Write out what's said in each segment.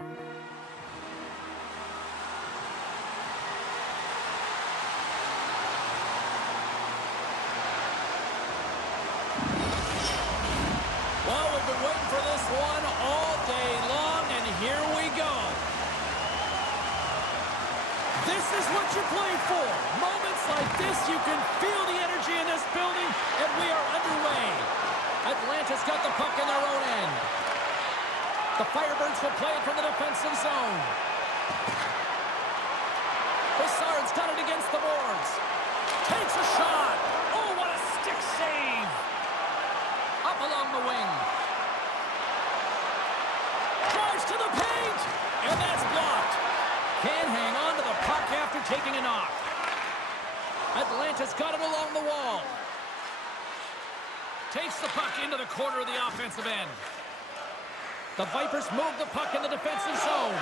Well, we've been waiting for this one all day long, and here we go. This is what you play for. Moments like this, you can feel the energy in this building, and we are underway. Atlanta's got the puck in their own end. The Firebirds will play it from the defensive zone. Broussard's got it against the boards. Takes a shot. Oh, what a stick save. Up along the wing. Drives to the paint, and that's blocked. Can't hang on to the puck after taking a knock. Atlanta's got it along the wall. Takes the puck into the corner of the offensive end. The Vipers move the puck in the defensive zone.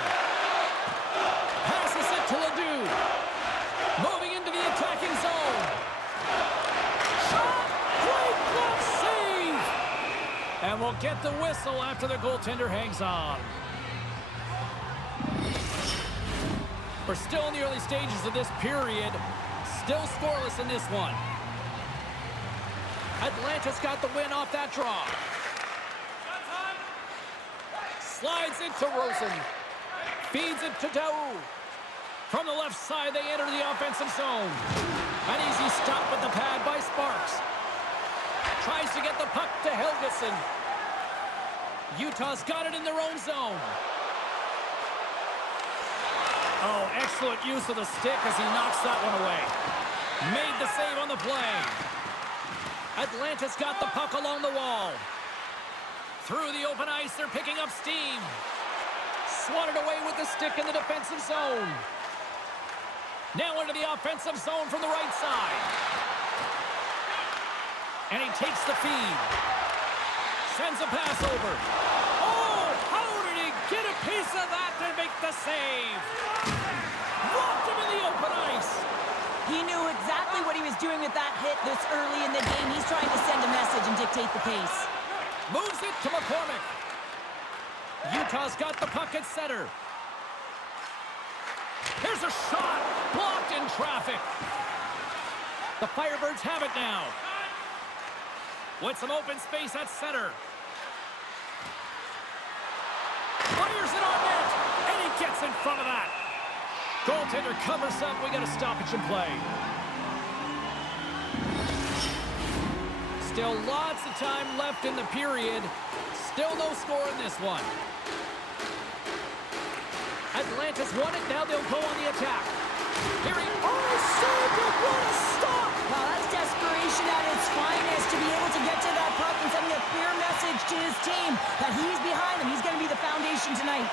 Passes it to Ledoux. Moving into the attacking zone. Shot! Great glove save! And we'll get the whistle after the goaltender hangs on. We're still in the early stages of this period. Still scoreless in this one. Atlanta's got the win off that draw. Slides it to Rosen. Feeds it to Daou. From the left side, they enter the offensive zone. An easy stop with the pad by Sparks. Tries to get the puck to Helgeson. Utah's got it in their own zone. Oh, excellent use of the stick as he knocks that one away. Made the save on the play. Atlanta's got the puck along the wall. Through the open ice, they're picking up steam. Swatted away with the stick in the defensive zone. Now into the offensive zone from the right side. And he takes the feed. Sends a pass over. Oh, how did he get a piece of that to make the save? Rocked him in the open ice. He knew exactly what he was doing with that hit this early in the game. He's trying to send a message and dictate the pace. Moves it to McCormick. Utah's got the puck at center. Here's a shot. Blocked in traffic. The Firebirds have it now. With some open space at center. Fires it on net. And he gets in front of that. Goaltender covers up. We got a stoppage in play. Still lots of time left in the period. Still no score in this one. Atlanta's won it. Now they'll go on the attack. Here he... Oh, saved it! What a stop! Wow, that's desperation at its finest to be able to get to that puck and sending a clear message to his team that he's behind them. He's going to be the foundation tonight.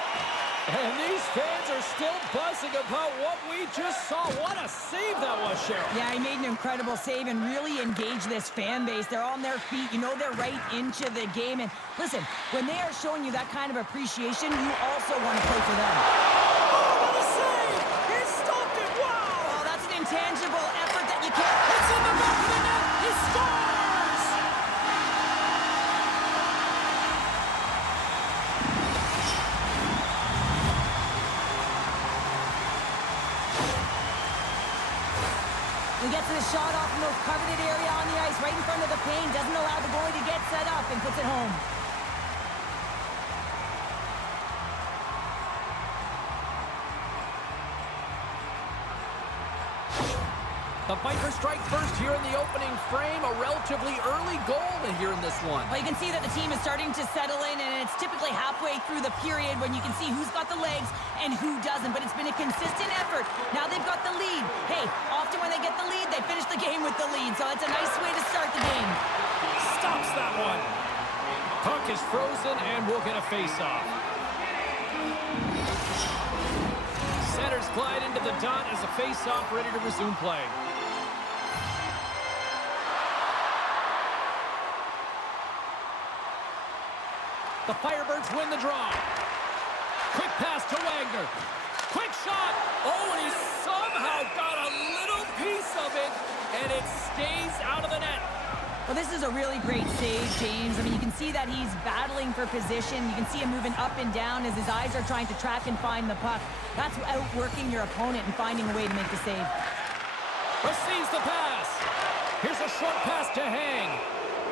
And these fans are still buzzing about what we just saw. What a save that was, Cheryl. Yeah, he made an incredible save and really engaged this fan base. They're on their feet. You know they're right into the game. And listen, when they are showing you that kind of appreciation, you also want to play for them. Oh, what a save! He stopped it! Wow! Oh, that's an intangible effort that you can't... It's in the back of the net! He scores! He gets the shot off the most coveted area on the ice, right in front of the paint, doesn't allow the goalie to get set up, and puts it home. The Vipers strike first here in the opening frame. A relatively early goal here in this one. Well, you can see that the team is starting to settle in, and it's typically halfway through the period when you can see who's got the legs and who doesn't. But it's been a consistent effort. Now they've got the lead. Hey, often when they get the lead, they finish the game with the lead. So it's a nice way to start the game. Stops that one. Puck is frozen, and we'll get a face-off. Centers glide into the dot as a face-off ready to resume play. The Firebirds win the draw. Quick pass to Wagner. Quick shot. Oh, and he somehow got a little piece of it, and it stays out of the net. Well, this is a really great save, James. I mean, you can see that he's battling for position. You can see him moving up and down as his eyes are trying to track and find the puck. That's outworking your opponent and finding a way to make the save. Receives the pass. Here's a short pass to Hang.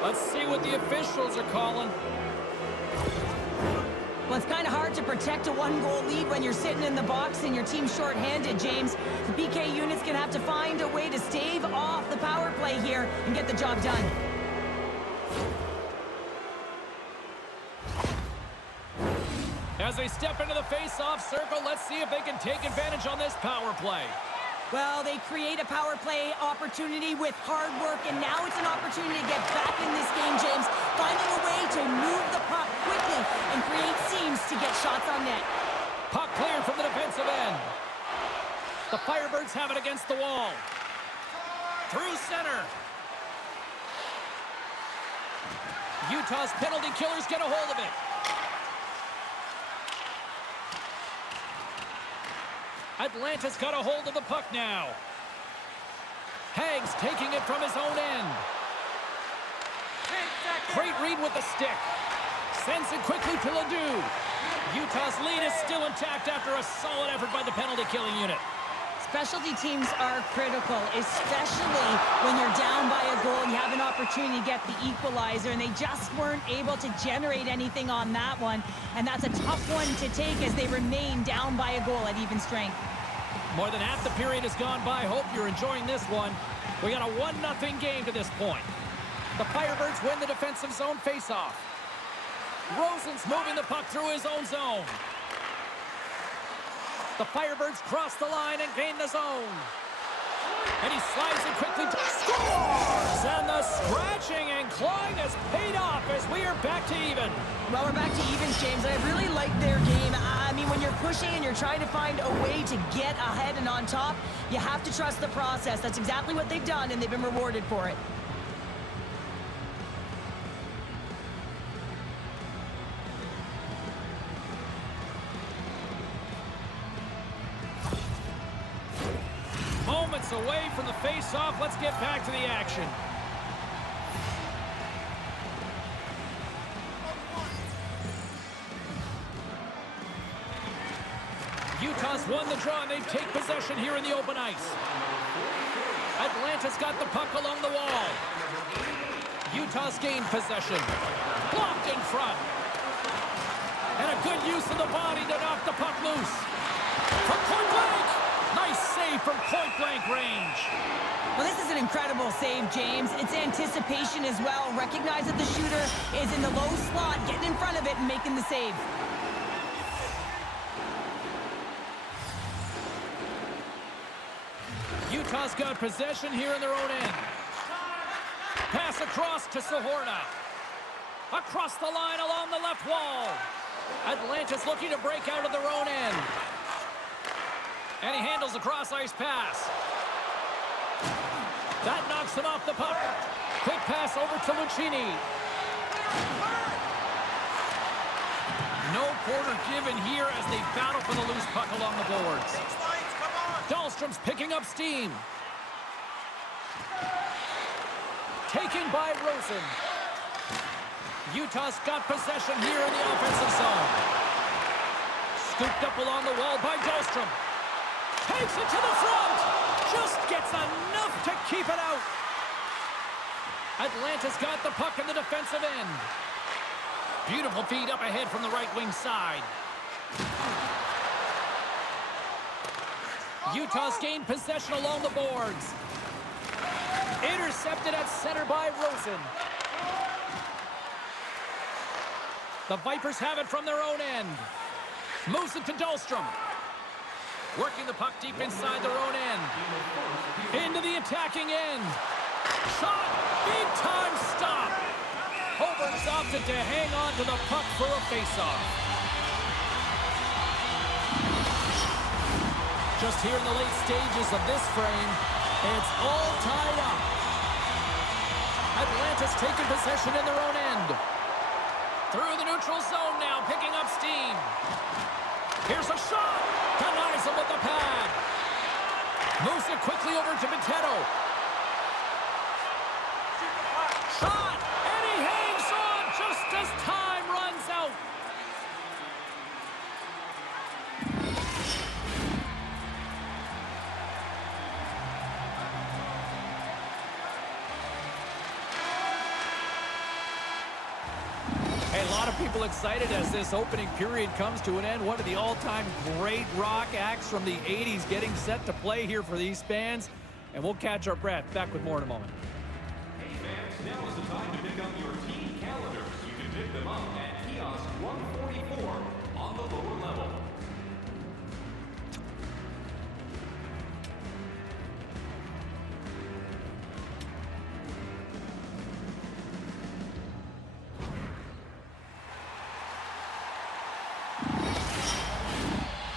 Let's see what the officials are calling. Well, it's kind of hard to protect a one-goal lead when you're sitting in the box and your team's shorthanded, James. The PK unit's going to have to find a way to stave off the power play here and get the job done. As they step into the face-off circle, let's see if they can take advantage on this power play. Well, they create a power play opportunity with hard work, and now it's an opportunity to get back in this game, James. Finding a way to move the puck quickly and create seams to get shots on net. Puck cleared from the defensive end. The Firebirds have it against the wall. Through center. Utah's penalty killers get a hold of it. Atlanta's got a hold of the puck now. Hags taking it from his own end. Great read with the stick. Sends it quickly to Ledoux. Utah's lead is still intact after a solid effort by the penalty-killing unit. Specialty teams are critical, especially when you're down by a goal and you have an opportunity to get the equalizer, and they just weren't able to generate anything on that one. And that's a tough one to take as they remain down by a goal at even strength. More than half the period has gone by. Hope you're enjoying this one. We got a 1-0 game to this point. The Firebirds win the defensive zone faceoff. Rosen's moving the puck through his own zone. The Firebirds cross the line and gain the zone. And he slides it quickly to scores! And the scratching and clawing has paid off as we are back to even. Well, we're back to evens, James. I really like their game. I mean, when you're pushing and you're trying to find a way to get ahead and on top, you have to trust the process. That's exactly what they've done, and they've been rewarded for it. Moments away from the face-off. Let's get back to the action. Utah's won the draw, and they take possession here in the open ice. Atlanta's got the puck along the wall. Utah's gained possession. Blocked in front. And a good use of the body to knock the puck loose. From point blank. Nice save from point-blank range. Well, this is an incredible save, James. It's anticipation as well. Recognize that the shooter is in the low slot, getting in front of it and making the save. Utah's got possession here in their own end. Pass across to Sahorna. Across the line along the left wall. Atlanta's looking to break out of their own end. And he handles the cross-ice pass. That knocks him off the puck. Quick pass over to Lucchini. No quarter given here as they battle for the loose puck along the boards. Dahlstrom's picking up steam. Taken by Rosen. Utah's got possession here in the offensive zone. Scooped up along the wall by Dahlstrom. Takes it to the front. Just gets enough to keep it out. Atlanta's got the puck in the defensive end. Beautiful feed up ahead from the right wing side. Utah's gained possession along the boards. Intercepted at center by Rosen. The Vipers have it from their own end. Moves it to Dahlstrom. Working the puck deep inside their own end. Into the attacking end. Shot. Big time stop. Hoburn's opted to hang on to the puck for a faceoff. Just here in the late stages of this frame, it's all tied up. Atlanta's taken possession in their own end. Through the neutral zone now, picking up steam. Here's a shot. Denies him with the pad. Moves it quickly over to Viterbo. Shot. A lot of people excited as this opening period comes to an end. One of the all-time great rock acts from the 80s getting set to play here for these fans. And we'll catch our breath. Back with more in a moment. Hey fans, now is the time to pick up your team calendars. You can pick them up at kiosk 144 on the lower level.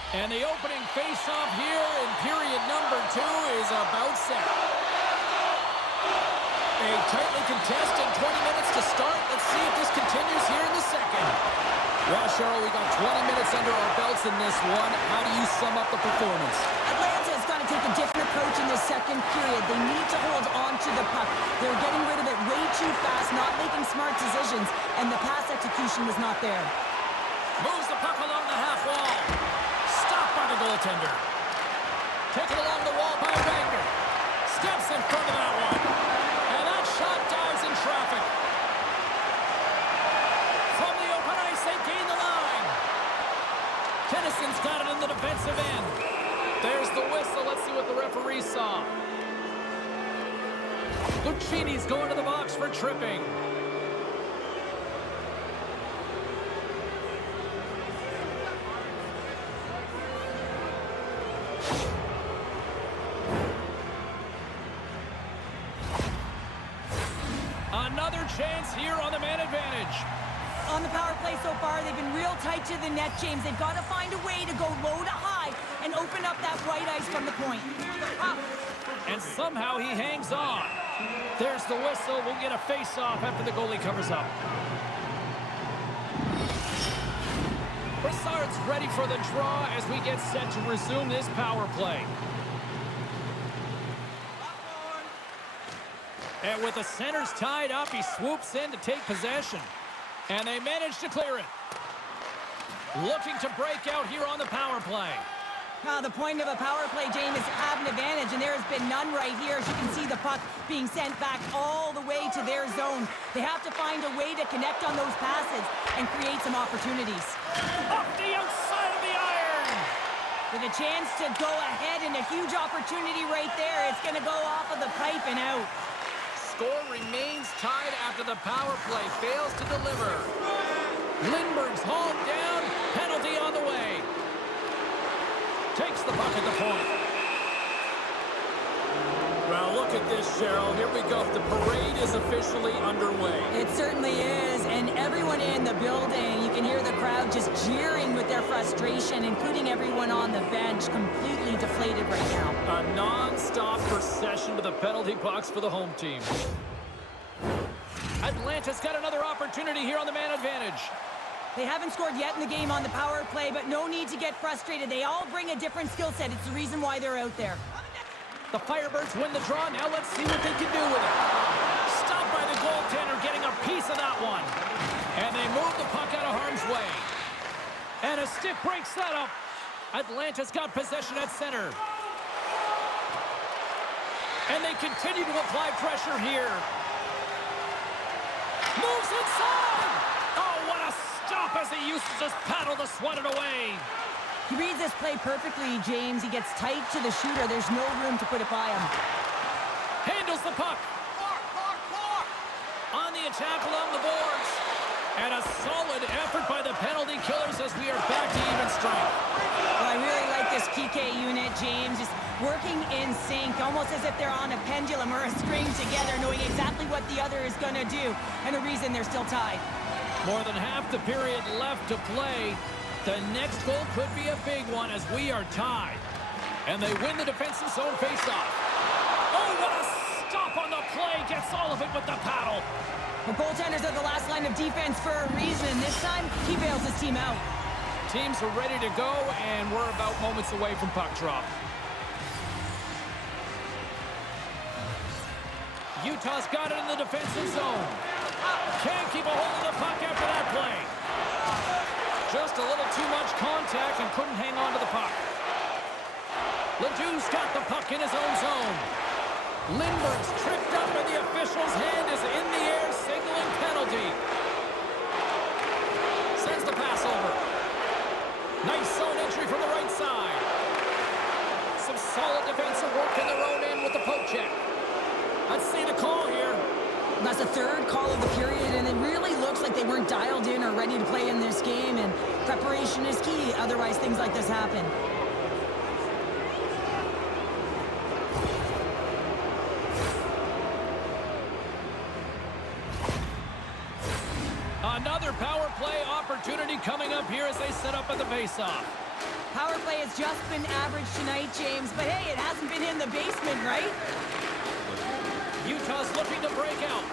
And the opening face-off here in period number 2 is about set. A tightly contested 20 minutes to start. Let's see if this continues here in the second. Well, Cheryl, we got 20 minutes under our belts in this one. How do you sum up the performance? Atlanta's got to take a different approach in this second period. They need to hold on to the puck. They're getting rid of it way too fast, not making smart decisions, and the pass execution was not there. Moves the puck along the half wall. Stopped by the goaltender. Taken along the wall by Wagner. Steps in front of that one. And that shot dives in traffic. From the open ice, they gain the line. Tennyson's got it in the defensive end. There's the whistle. Let's see what the referee saw. Lucchini's going to the box for tripping. Another chance here on the man advantage. On the power play so far, they've been real tight to the net, James. They've got to find a way to go low to high and open up that white ice from the point. And somehow he hangs on. There's the whistle. We'll get a face-off after the goalie covers up. Brassard's ready for the draw as we get set to resume this power play. And with the centers tied up, he swoops in to take possession. And they manage to clear it. Looking to break out here on the power play. The point of a power play, James, is to have an advantage, and there has been none right here. As you can see, the puck being sent back all the way to their zone. They have to find a way to connect on those passes and create some opportunities. Off the outside of the iron! With a chance to go ahead and a huge opportunity right there. It's going to go off of the pipe and out. Score remains tied after the power play fails to deliver. Lindbergh's hauled down. Penalty on the way. Takes the puck at the point. Well, look at this, Cheryl. Here we go. The parade is officially underway. It certainly is, and everyone in the building, you can hear the crowd just jeering with their frustration, including everyone on the bench, completely deflated right now. A non-stop procession to the penalty box for the home team. Atlanta's got another opportunity here on the man advantage. They haven't scored yet in the game on the power play, but no need to get frustrated. They all bring a different skill set. It's the reason why they're out there. The Firebirds win the draw. Now let's see what they can do with it. Stopped by the goaltender, getting a piece of that one. And they move the puck out of harm's way. And a stick breaks that up. Atlanta's got possession at center. And they continue to apply pressure here. Moves inside! Oh, what a stop as he uses his paddle to swat it away. He reads this play perfectly, James. He gets tight to the shooter. There's no room to put it by him. Handles the puck. On the attack along the boards. And a solid effort by the penalty killers as we are back to even strength. Well, I really like this PK unit, James. Just working in sync, almost as if they're on a pendulum or a string together, knowing exactly what the other is going to do, and a reason they're still tied. More than half the period left to play. The next goal could be a big one as we are tied. And they win the defensive zone faceoff. Oh, what a stop on the play. Gets all of it with the paddle. The goaltenders are the last line of defense for a reason. This time, he bails his team out. Teams are ready to go, and we're about moments away from puck drop. Utah's got it in the defensive zone. Can't keep a hold of the puck after that play. Just a little too much contact and couldn't hang on to the puck. Ledoux's got the puck in his own zone. Lindbergh's tripped up and the official's hand is in the air signaling penalty. pass over. Nice zone entry from the right side. Some solid defensive work in their own end with the poke check. Let's see the call here. That's the third call of the period, and it really looks like they weren't dialed in or ready to play in this game, and preparation is key. Otherwise, things like this happen. Another power play opportunity coming up here as they set up at the faceoff. Power play has just been average tonight, James, but hey, it hasn't been in the basement, right? Utah's looking to break out.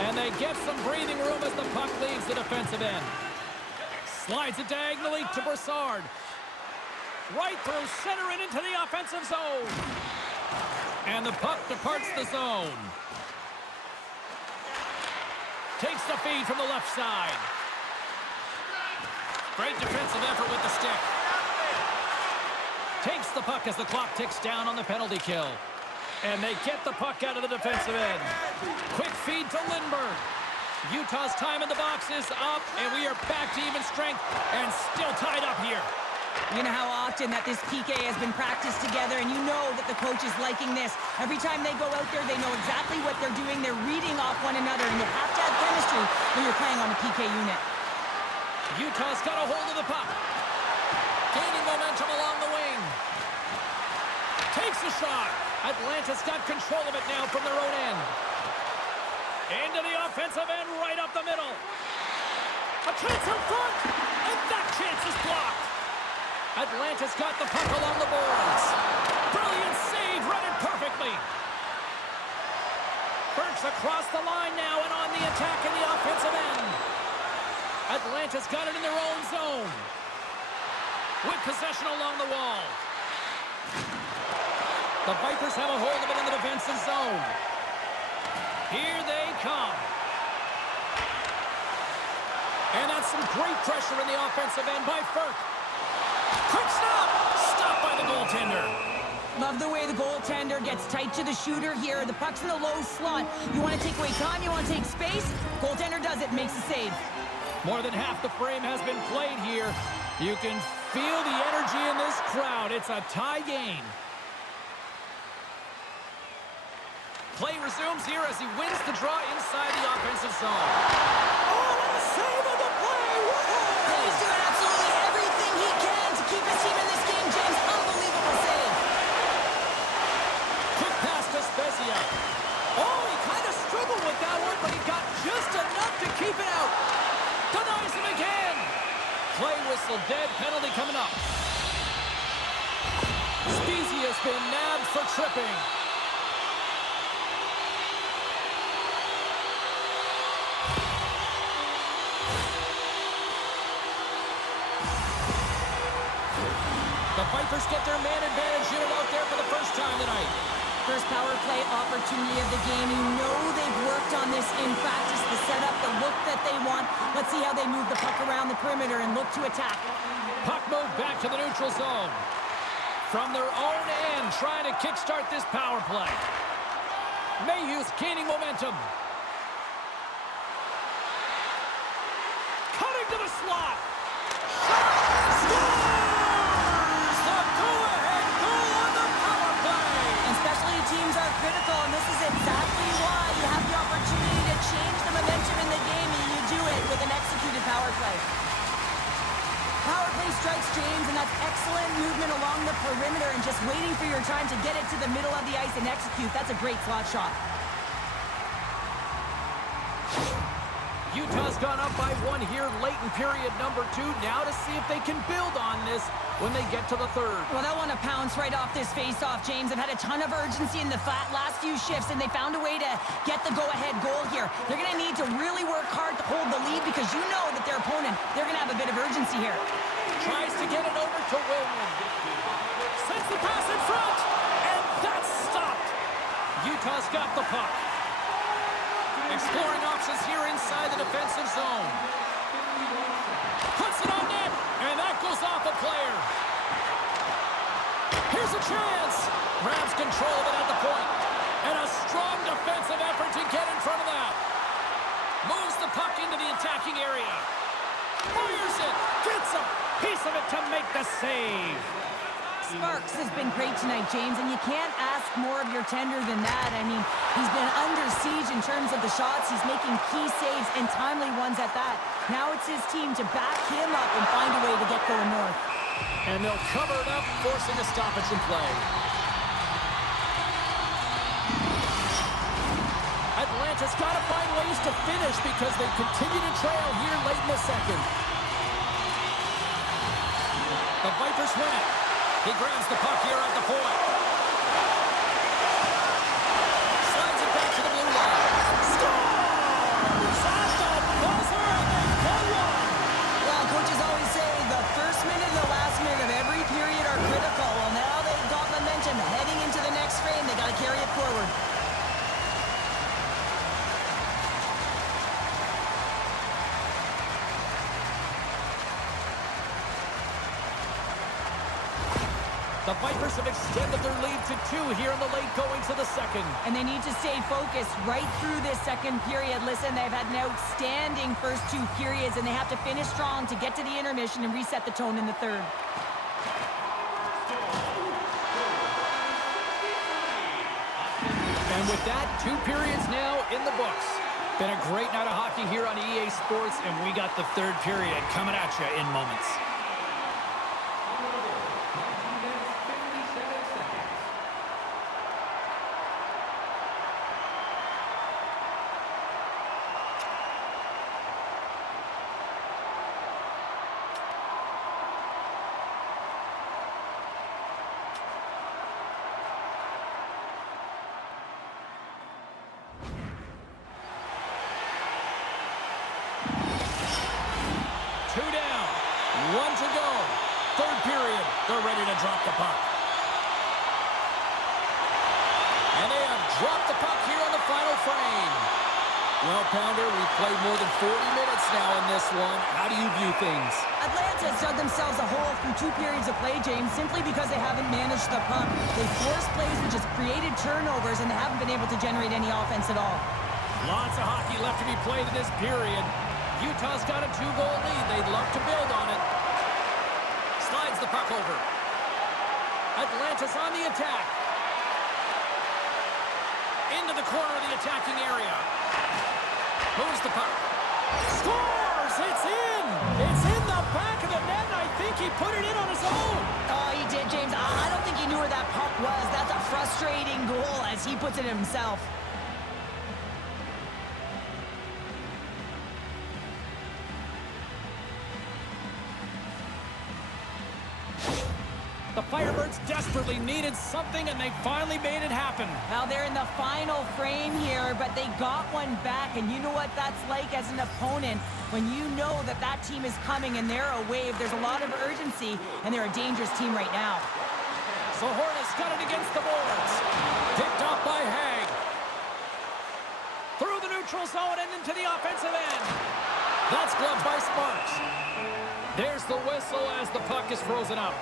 And they get some breathing room as the puck leaves the defensive end. Slides it diagonally to Brassard. Right through center and into the offensive zone. And the puck departs the zone. Takes the feed from the left side. Great defensive effort with the stick. Takes the puck as the clock ticks down on the penalty kill. And they get the puck out of the defensive end. Quick feed to Lindbergh. Utah's time in the box is up, and we are back to even strength and still tied up here. You know how often that this PK has been practiced together, and you know that the coach is liking this. Every time they go out there, they know exactly what they're doing. They're reading off one another, and you have to have chemistry when you're playing on a PK unit. Utah's got a hold of the puck. Gaining momentum along the wing. Takes a shot. Atlanta's got control of it now from their own end. Into the offensive end, right up the middle. A chance in front, and that chance is blocked. Atlanta's got the puck along the boards. Brilliant save, read it perfectly. Burks across the line now and on the attack in the offensive end. Atlanta's got it in their own zone. With possession along the wall. The Vipers have a hold of it in the defensive zone. Here they come. And that's some great pressure in the offensive end by Firk. Quick stop! Stopped by the goaltender. Love the way the goaltender gets tight to the shooter here. The puck's in a low slot. You want to take away time, you want to take space. Goaltender does it, makes the save. More than half the frame has been played here. You can feel the energy in this crowd. It's a tie game. Play resumes here as he wins the draw inside the offensive zone. Oh, what a save on the play! Whoa! He's doing absolutely everything he can to keep his team in this game, James. Unbelievable save. Quick pass to Spezia. Oh, he kind of struggled with that one, but he got just enough to keep it out. Denies him again. Play whistle dead. Penalty coming up. Spezia's been nabbed for tripping. The Vipers get their man advantage unit out there for the first time tonight. First power play opportunity of the game. You know they've worked on this in practice, the setup, the look that they want. Let's see how they move the puck around the perimeter and look to attack. Puck moved back to the neutral zone. From their own end, trying to kickstart this power play. Mayhew's gaining momentum. Cutting to the slot. Scores! The go-ahead goal on the power play. And specialty teams are critical, and this is exactly why you have the opportunity to change the momentum in the game, and you do it with an executed power play. Power play strikes, James, and that's excellent movement along the perimeter and just waiting for your time to get it to the middle of the ice and execute. That's a great slot shot. Utah's gone up by one here late in period number 2. Now to see if they can build on this when they get to the third. Well, they'll want to pounce right off this face-off, James. They've had a ton of urgency in the last few shifts, and they found a way to get the go-ahead goal here. They're going to need to really work hard to hold the lead because you know that their opponent, they're going to have a bit of urgency here. Tries to get it over to William. Sends the pass in front, and that's stopped. Utah's got the puck. Exploring options here inside the defensive zone. Puts it on net, and that goes off a player. Here's a chance. Grabs control of it at the point. And a strong defensive effort to get in front of that. Moves the puck into the attacking area. Fires it. Gets a piece of it to make the save. Sparks has been great tonight, James, and you can't ask more of your tender than that. I mean, he's been under siege in terms of the shots. He's making key saves and timely ones at that. Now it's his team to back him up and find a way to get going north. And they'll cover it up, forcing a stoppage in play. Atlanta's got to find ways to finish because they continue to trail here late in the second. The Vipers win it. He grabs the puck here at the point. Slides it back to the blue line. Scores! At the buzzer, and they've won one! Well, coaches always say the first minute and the last minute of every period are critical. Well, now they've got momentum heading into the next frame. They got to carry it forward. The Vipers have extended their lead to 2 here in the late goings of the second. And they need to stay focused right through this second period. Listen, they've had an outstanding first 2 periods, and they have to finish strong to get to the intermission and reset the tone in the third. And with that, 2 periods now in the books. Been a great night of hockey here on EA Sports, and we got the third period coming at you in moments. They're ready to drop the puck. And they have dropped the puck here on the final frame. Well, Pounder, we've played more than 40 minutes now in this one. How do you view things? Atlanta's dug themselves a hole through 2 periods of play, James, simply because they haven't managed the puck. They forced plays which has created turnovers, and they haven't been able to generate any offense at all. Lots of hockey left to be played in this period. Utah's got a 2-goal lead. They'd love to build on it. Slides the puck over. Atlanta's on the attack. Into the corner of the attacking area. Moves the puck. Scores! It's in! It's in the back of the net, and I think he put it in on his own. Oh, he did, James. I don't think he knew where that puck was. That's a frustrating goal as he puts it himself. The Firebirds desperately needed something, and they finally made it happen. Now they're in the final frame here, but they got one back, and you know what that's like as an opponent when you know that that team is coming and they're a wave. There's a lot of urgency, and they're a dangerous team right now. So Hornets got it against the boards. Picked up by Haig. Through the neutral zone and into the offensive end. That's gloved by Sparks. There's the whistle as the puck is frozen up.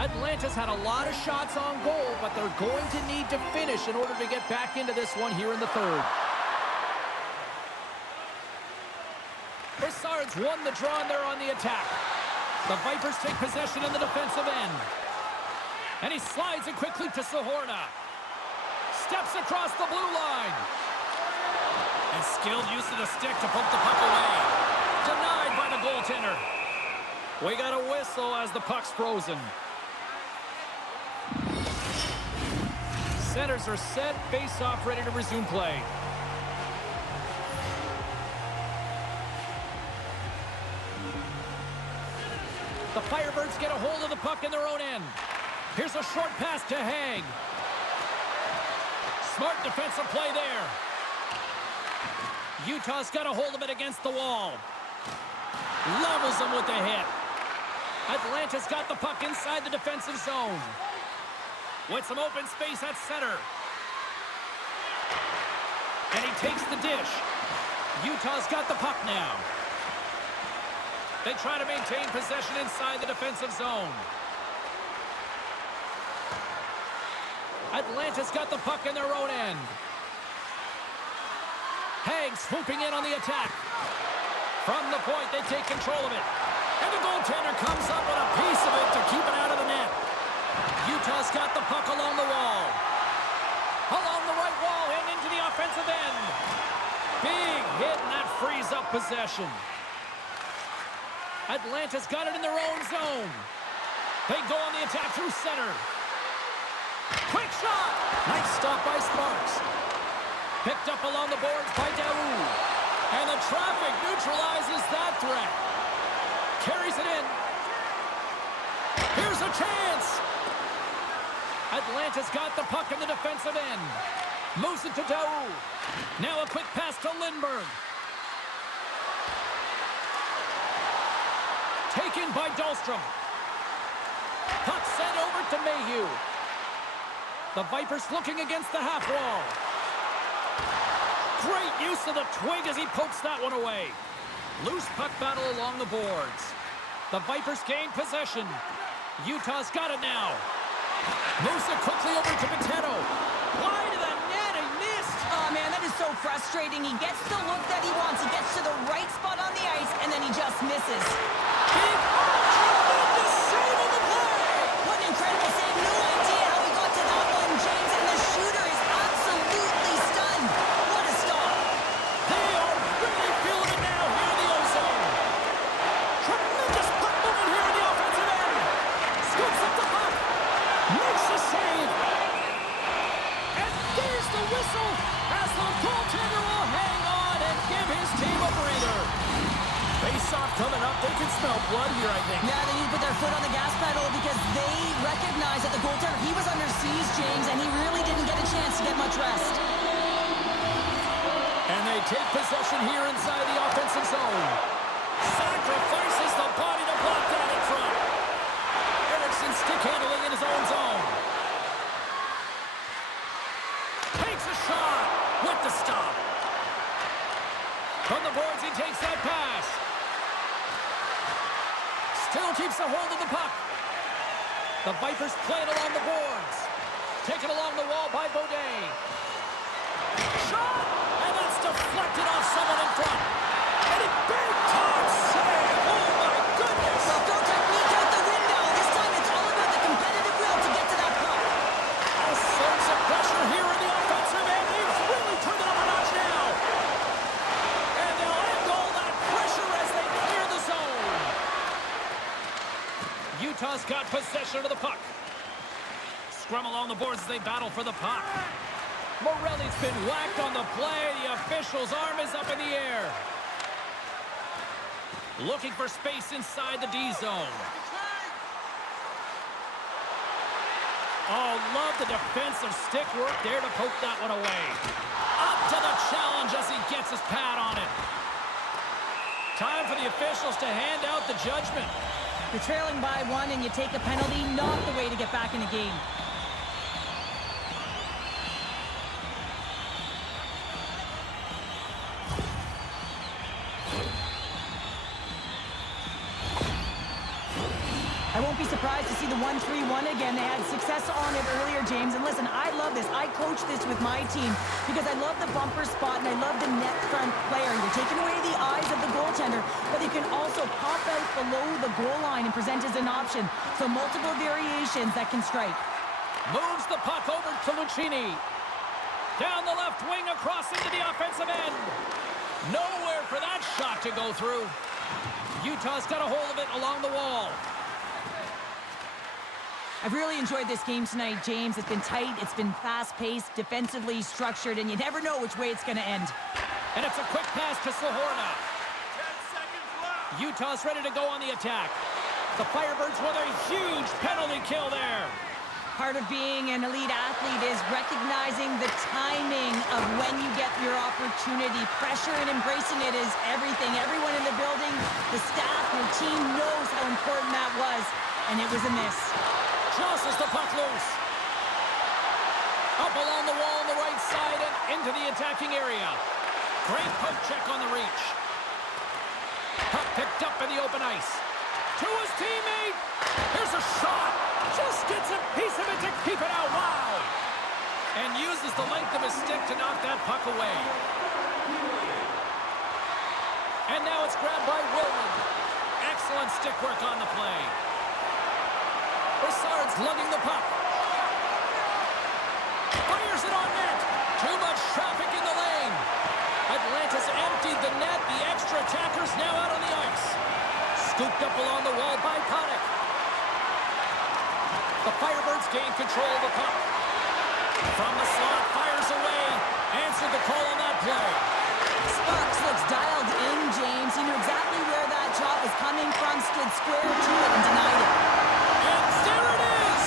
Atlanta's had a lot of shots on goal, but they're going to need to finish in order to get back into this one here in the third. Broussard's won the draw, and they're on the attack. The Vipers take possession in the defensive end. And he slides it quickly to Sahorna. Steps across the blue line. And skilled use of the stick to poke the puck away. Denied by the goaltender. We got a whistle as the puck's frozen. Centers are set, face-off ready to resume play. The Firebirds get a hold of the puck in their own end. Here's a short pass to Haig. Smart defensive play there. Utah's got a hold of it against the wall. Levels them with the hit. Atlanta's got the puck inside the defensive zone. With some open space at center. And he takes the dish. Utah's got the puck now. They try to maintain possession inside the defensive zone. Atlanta's got the puck in their own end. Haig swooping in on the attack. From the point, they take control of it. And the goaltender comes up with a piece of it to keep it out of the net. Utah's got the puck along the wall. Along the right wall and into the offensive end. Big hit, and that frees up possession. Atlanta's got it in their own zone. They go on the attack through center. Quick shot! Nice stop by Sparks. Picked up along the boards by Daou. And the traffic neutralizes that threat. Carries it in. Here's a chance! Atlanta's got the puck in the defensive end. Moves it to Daou. Now a quick pass to Lindbergh. Taken by Dahlstrom. Puck sent over to Mayhew. The Vipers looking against the half wall. Great use of the twig as he pokes that one away. Loose puck battle along the boards. The Vipers gain possession. Utah's got it now. Moves it quickly over to Mateno. Wide of the net, he missed. Oh, man, that is so frustrating. He gets the look that he wants. He gets to the right spot on the ice, and then he just misses. Big, tremendous save on the play. What an incredible save. No idea how he got to that one, James, and the shooter is absolutely stunned. What a stop. They are really feeling it now here in the O-zone. Tremendous puck movement here in the offensive end. Scoops up the puck. Makes the save. And there's the whistle as the goaltender will hang on and give his team a breather. Face-off coming up. They can smell blood here, I think. Yeah, they need to put their foot on the gas pedal because they recognize that the goaltender, he was under siege, James, and he really didn't get a chance to get much rest. And they take possession here inside the offensive zone. Sacrifices the body to block that in front. Erickson stick handling in his own zone. Takes a shot with the stop. From the boards, he takes that pass. Still keeps a hold of the puck. The Vipers play it along the boards. Taken along the wall by Beaudet. Shot! And that's deflected off someone in front. And a big time save! Oh my goodness! Well, throw technique out the window. This time it's all about the competitive will to get to that puck. All sorts of pressure here in the offensive end. They've really turned it up a notch now. And they'll end all that pressure as they clear the zone. Utah's got possession of the puck. Scrum along the boards as they battle for the puck. Morelli's been whacked on the play. The official's arm is up in the air. Looking for space inside the D zone. Oh, love the defensive stick work there to poke that one away. Up to the challenge as he gets his pad on it. Time for the officials to hand out the judgment. You're trailing by one and you take a penalty, not the way to get back in the game. I won't be surprised to see the 1-3-1 again. They had success on it earlier, James. And listen, I love this. I coach this with my team because I love the bumper spot and I love the net front player. You're taking away the eyes of the goaltender, but you can also pop out below the goal line and present as an option. So multiple variations that can strike. Moves the puck over to Lucchini. Down the left wing across into the offensive end. Nowhere for that shot to go through. Utah's got a hold of it along the wall. I've really enjoyed this game tonight, James. It's been tight, it's been fast-paced, defensively structured, and you never know which way it's going to end. And it's a quick pass to Sahorna. 10 seconds left. Utah's ready to go on the attack. The Firebirds with a huge penalty kill there. Part of being an elite athlete is recognizing the timing of when you get your opportunity. Pressure and embracing it is everything. Everyone in the building, the staff, your team knows how important that was, and it was a miss. Jostles the puck loose. Up along the wall on the right side and into the attacking area. Great poke check on the reach. Puck picked up in the open ice. To his teammate. Here's a shot. Just gets a piece of it to keep it out. Wow. And uses the length of his stick to knock that puck away. And now it's grabbed by Wilman. Excellent stick work on the play. Broussard's lugging the puck. Fires it on net. Too much traffic in the lane. Atlanta's emptied the net. The extra attackers now out on the ice. Scooped up along the wall by Paddock. The Firebirds gain control of the puck. From the slot, fires away. Answered the call on that play. Sparks looks dialed in, James. He knew exactly where that shot was coming from, stood square to it, and denied it. And there it is!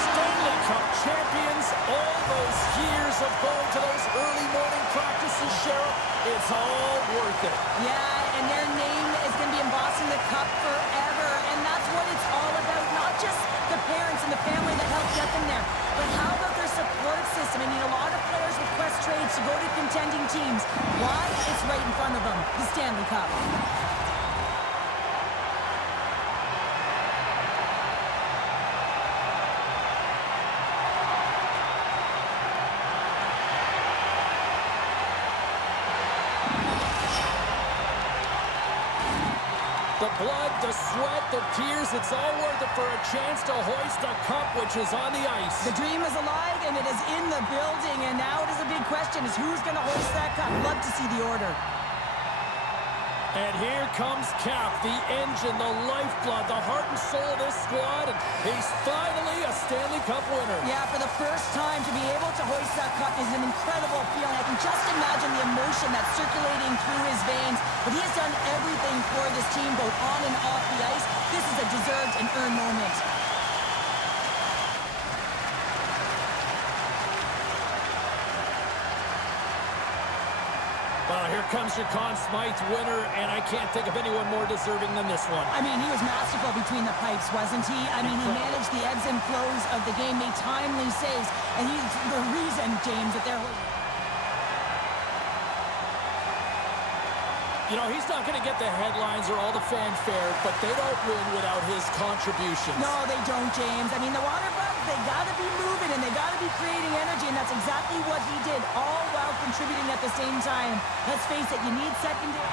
Stanley Cup champions, all those years of going to those early morning practices, Sheriff, it's all worth it. Yeah, and their name is going to be embossed in the cup forever, and that's what it's all about. Not just the parents and the family that helped get them there, but how about their support system? I mean, a lot of players request trades to go to contending teams. Why? It's right in front of them, the Stanley Cup. The blood, the sweat, the tears, it's all worth it for a chance to hoist a cup which is on the ice. The dream is alive, and it is in the building, and now it is a big question, is who's going to hoist that cup? Love to see the order. And here comes Cap, the engine, the lifeblood, the heart and soul of this squad, and he's finally a Stanley Cup winner. Yeah, for the first time to be able to hoist that cup is an incredible feeling. I can just imagine the emotion that's circulating through his veins. But he has done everything for this team, both on and off the ice. This is a deserved and earned moment. Well, here comes your Conn Smythe winner, and I can't think of anyone more deserving than this one. I mean, he was masterful between the pipes, wasn't he? I mean, he managed the ebbs and flows of the game, made timely saves, and he's the reason, James, that they're... You know, he's not going to get the headlines or all the fanfare, but they don't win without his contributions. No, they don't, James. I mean, the Waterbucks, they got to be moving, and they got to be creating energy, and that's exactly what he did, all while contributing at the same time. Let's face it, you need secondary...